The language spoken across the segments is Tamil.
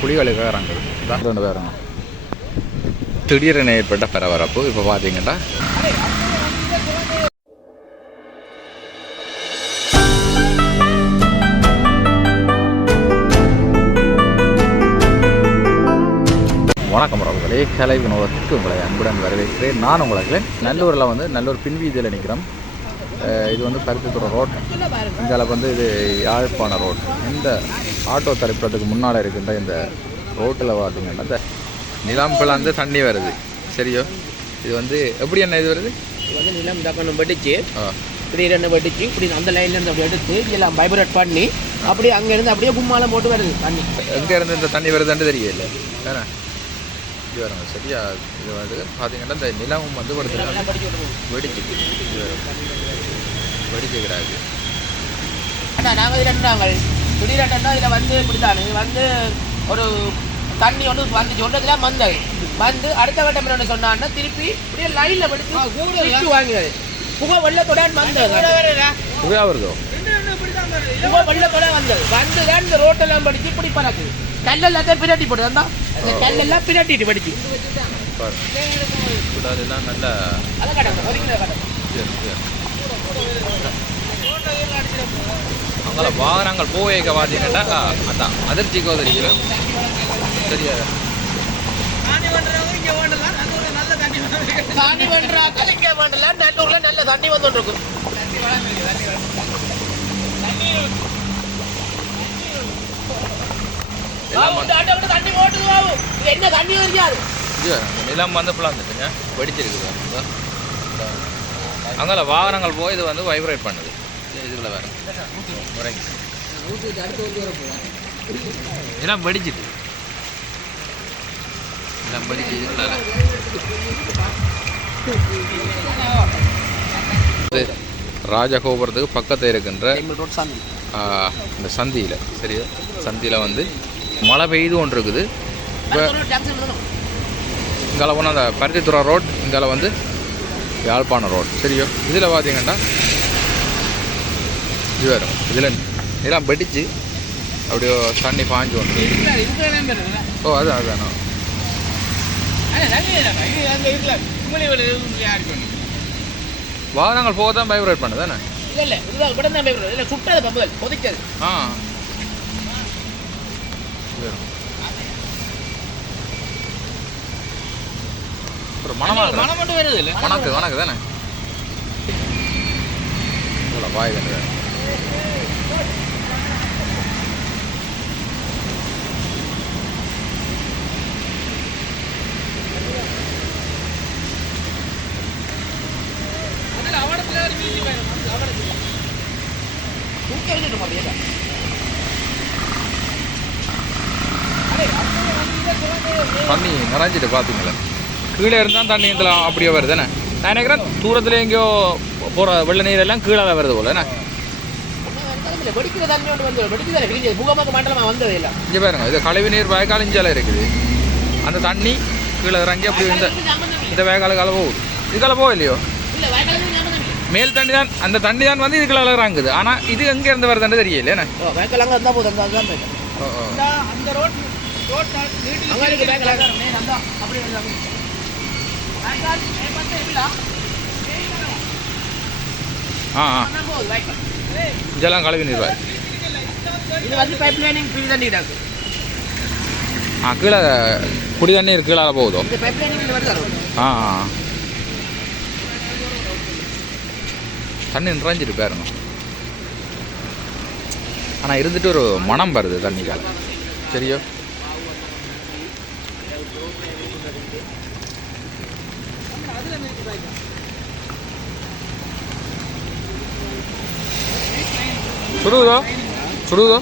புலிகளுக்கு வேறாங்க திடீரென ஏற்பட்ட பரபரப்பு. இப்போ பார்த்தீங்கன்னா வணக்கம் அவர்களே, கலை வினோதத்துக்கு உங்களை அன்புடன் வரவேற்கிறேன். நான் உங்களுக்கு நல்லூரில் நல்லூர் பின்வீதியில் நிற்கிறோம். இது பருத்தித்துறை ரோட். இங்கே இது யாழ்ப்பாண ரோட். இந்த ஆட்டோ தரிப்பிடத்துக்கு முன்னால் இருக்கின்ற இந்த ரோட்டில் பார்த்தீங்கன்னா இந்த நிலம் பிளந்து தண்ணி வருது. சரியோ, இது எப்படி என்ன இது வருது? இது நிலம் தக்கணும் வெடிச்சு திடீரெண்ணெய் வெடிச்சு இப்படி அந்த லைன்லேருந்து அப்படி எடுத்து எல்லாம் வைப்ரேட் பண்ணி அப்படியே அங்கேருந்து அப்படியே கும்மாலம் போட்டு வருது தண்ணி. எங்கேருந்து இந்த தண்ணி வருதுன்னு தெரியல. வேணா இது வரும் சரியா. இது பார்த்தீங்கன்னா இந்த நிலமும் வெடிச்சுக்கிறாங்க. நாங்கள் இதில் இருந்தாங்க திடீரெண்டா இதில் இப்படித்தான் ஒரு தண்ணி வந்து சொல்றதுலாம் வந்து அடுத்த கட்டம் என்ன சொன்னான்னா திருப்பி இப்படியே லைனில் வெடிச்சு வாங்குது. புகை வெள்ளத்தோட வந்தது. புகை வருதோ? புகை வெள்ளத்தோட வந்துதான் இந்த ரோட்டெல்லாம் படிச்சு இப்படி பறக்குது. கல்லெல்லாம் பின்னாடி போடுது. அந்த கல்லெல்லாம் பின்னாட்டிட்டு படிச்சு நல்லா அங்கே வாகனங்கள் போவேக்க பார்த்தீங்கன்னா அதான் அதிர்ச்சிக்கு தெரியும். சரியா தண்ணி வேண்டாம் நல்லூர்ல நல்ல தண்ணி வந்துட்டு இருக்கும். தண்ணி போட்டு என்ன தண்ணி தெரியாது. நிலம் பிளாந்துட்டுங்க வெடிச்சிருக்குது. அங்கே வாகனங்கள் போய் இது வைப்ரேட் பண்ணுது. இதுக்குள்ள வேற எல்லாம் வெடிச்சிட்டு ராஜகோபுரத்துக்கு பக்கத்தில் இருக்கின்ற இந்த சந்தியில் சரியா, சந்தியில் மழை பெய்து ஒன்று இருக்குது. இப்போ இங்கே போனால் அந்த பருத்தித்துறை ரோட், இங்கே யாழ்ப்பாண ரோட். சரியோ, இதில் பார்த்தீங்கன்னா இது வரும். இதில் எல்லாம் வெடிச்சு அப்படியோ தண்ணி பாஞ்சு ஒன்று. ஓ அதானோ வாகனங்கள் போக தான் வைப்ரேட் பண்ணுது தானே? வணக்கு தானே பாய் தானே. தண்ணி நிறைஞ்சிட்டு பார்த்தீங்களா? கீழே இருந்தால் தண்ணி இதில் அப்படியே வருது தானே. நான் நினைக்கிறேன் தூரத்தில் எங்கேயோ போகிற வெள்ள நீர் எல்லாம் கீழே தான் வருது போல. இங்கே பாருங்க, இது கழிவு நீர் வயக்கால் இஞ்சால இருக்குது. அந்த தண்ணி கீழே இறங்கி அப்படி இந்த வயக்காலுக்கால போகுது. இதுக்கால போக இல்லையோ, மேல் தண்ணி தான். அந்த தண்ணி தான் இதுக்குள்ள இறங்குது. ஆனால் இது எங்கே இருந்து வருதுன்னு தெரியல. இதெல்லாம் கழிவு நீர் கீழே குடி தண்ணீர் கீழே போகுதோ? தண்ணி நிறைஞ்சிட்டு போயிடணும். ஆனால் இருந்துட்டு ஒரு மனம் வருது தண்ணிக்கால். சரியோ, சுடுதோ சுடுதோ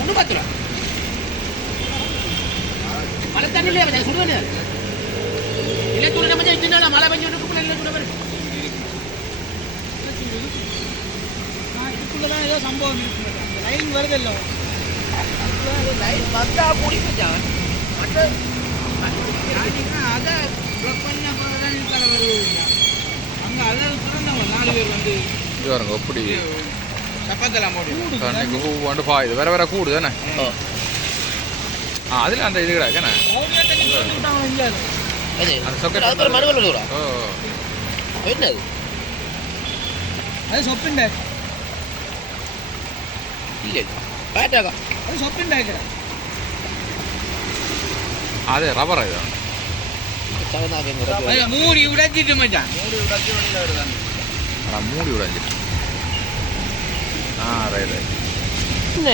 ஒன்று பார்த்துலாம் மழை தண்ணியிலே சுடுவேன். இல்லை தூரம் நம்ம வச்சுருந்தா மழை பெஞ்சு விட்டு இல்லை கூட இதுக்குள்ளதான் ஏதோ சம்பவம் இருக்கு. லைன் வருது இல்லை லைட் வந்தா கூடி போச்சான் மற்ற அதை ப்ளக் பண்ணி அப்புறம் தான் கடை வருவது அங்கே அதை திறந்தவங்க 4 பேர் வந்து இது பாருங்க எப்படி சப்பாத்தெல்லாம் போட்டு தண்ணிக்கு பூ வந்து பாயுது வேற வேற கூடு தானே அதில் அந்த இது கிடக்குண்ணே அந்த சொக்கெட் மறுபடியும் விடுறா ஓ என்னது அது சொப்பின் டேக் இல்லை பேட்டாக்கா அது சொப்பின் டேக்கிறேன் அது ரப்பரா இது மூடி உடைச்சிட்டு மச்சான் ஆனால் மூடி விடாஞ்சிட்டு ரைட் ரைட் என்ன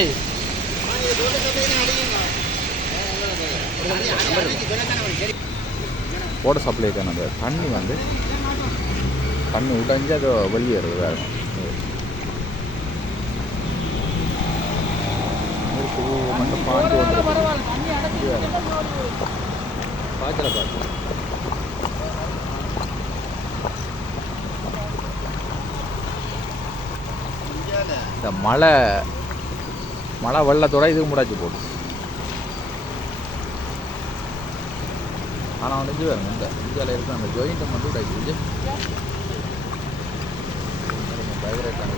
வாட்டர் சப்ளைக்கான அந்த தண்ணி வந்து தண்ணி உடைஞ்சு அது வெளியேறுது வேறு மட்டும் பாஞ்சு பாய்ச்சலை பார்த்து இந்த மழை வெள்ளத்தோட இது முடாச்சு போட்டு ஆனால் வந்து வேறு இந்த இந்தியாவில் இருக்கிற அந்த ஜாயிண்ட்டை மட்டும் உடைச்சு வைப்ரேட் பண்ணி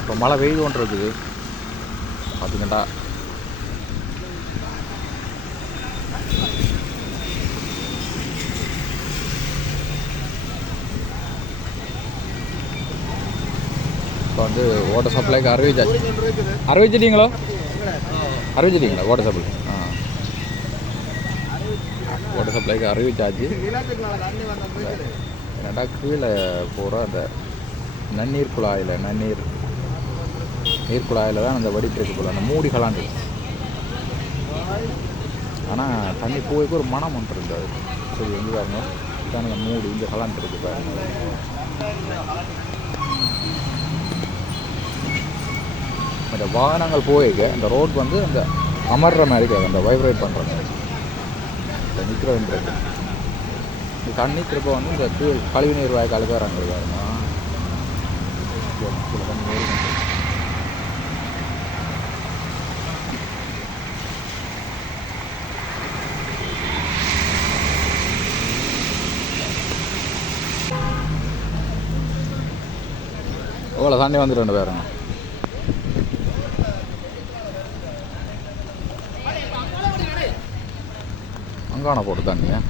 இப்போ மழை பெய்து கொண்டு இருக்குது பார்த்திங்கண்டா இப்போ வந்து வாட்டர் சப்ளைக்கு அறிவிச்சிட்டீங்களோ வாட்டர் சப்ளை வாட்டர் சப்ளைக்கு அறிவிச்சாச்சு என்னடா கீழே போகிற அந்த நன்னீர் குழாயில் நீர் குழாயில் தான் அந்த வடிப்பிற்கு போல அந்த மூடி கலாண்டு ஆனால் தண்ணி போய்க்கு ஒரு மனம் ஒன்று இருந்தது சரி எங்கே பாருங்க இதான் அந்த மூடி இங்கே கலாண்டு இருக்கு பாருங்க இந்த வாகனங்கள் போயிக்க இந்த ரோட் வந்து அந்த அமர்ற மாதிரி கேட்கும் அந்த வைப்ரேட் பண்ணுற மாதிரி இந்த நிற்கிறதுன்றது இந்த தண்ணி திருப்ப வந்து இந்த கழிவு நீர் வாய்க்காலுக்கு வராங்க பாருங்க தண்ணி எவ்வளோ தண்ணி வந்துட்டு ரெண்டு பேருங்க அங்கான போட்டு தண்ணியா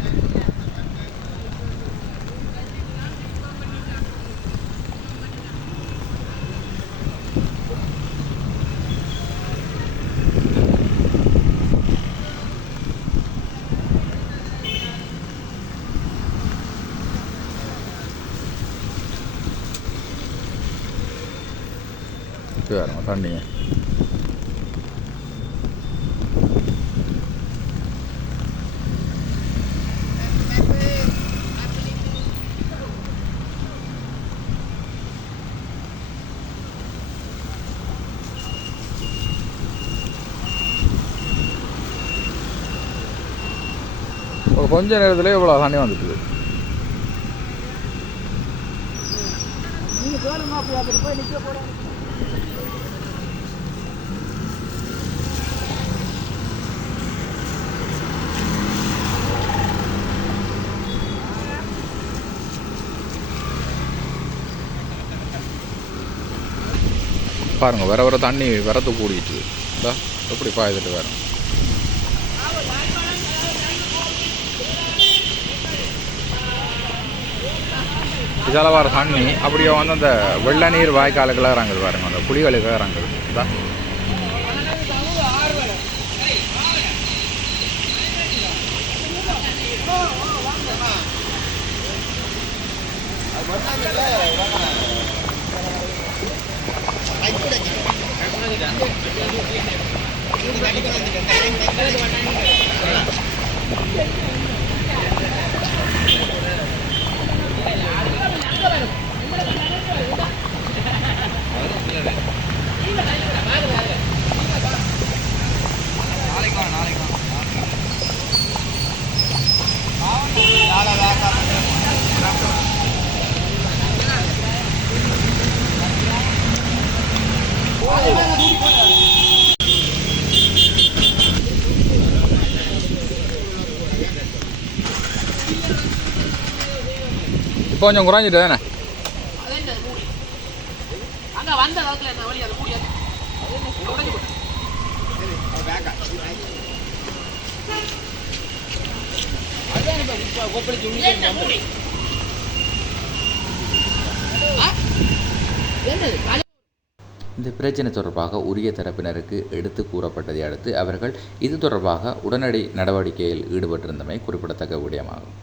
வேறு தண்ணிங்க ஒரு கொஞ்ச நேரத்தில் இவ்வளோ தண்ணி வந்துட்டுது பாருங்க வர தண்ணி வரத்து கூடிட்டு எப்படி பாய்ந்துட்டு வேறு இதால் வர தண்ணி அப்படியே வந்து அந்த வெள்ள நீர் வாய்க்காலுக்கெல்லாம் இறங்குது பாருங்க அந்த புலிகளுக்கு இறங்குது இதான் இப்போ கொஞ்சம் குறைஞ்சிட்டு தானே அங்க வந்த காலத்துல என்ன வழி அது முடியாது இந்த பிரச்சினை தொடர்பாக உரிய தரப்பினருக்கு எடுத்து கூறப்பட்டதை அடுத்து அவர்கள் இது தொடர்பாக உடனடி நடவடிக்கையில் ஈடுபட்டிருந்தமை குறிப்பிடத்தக்க விடயமாகும்.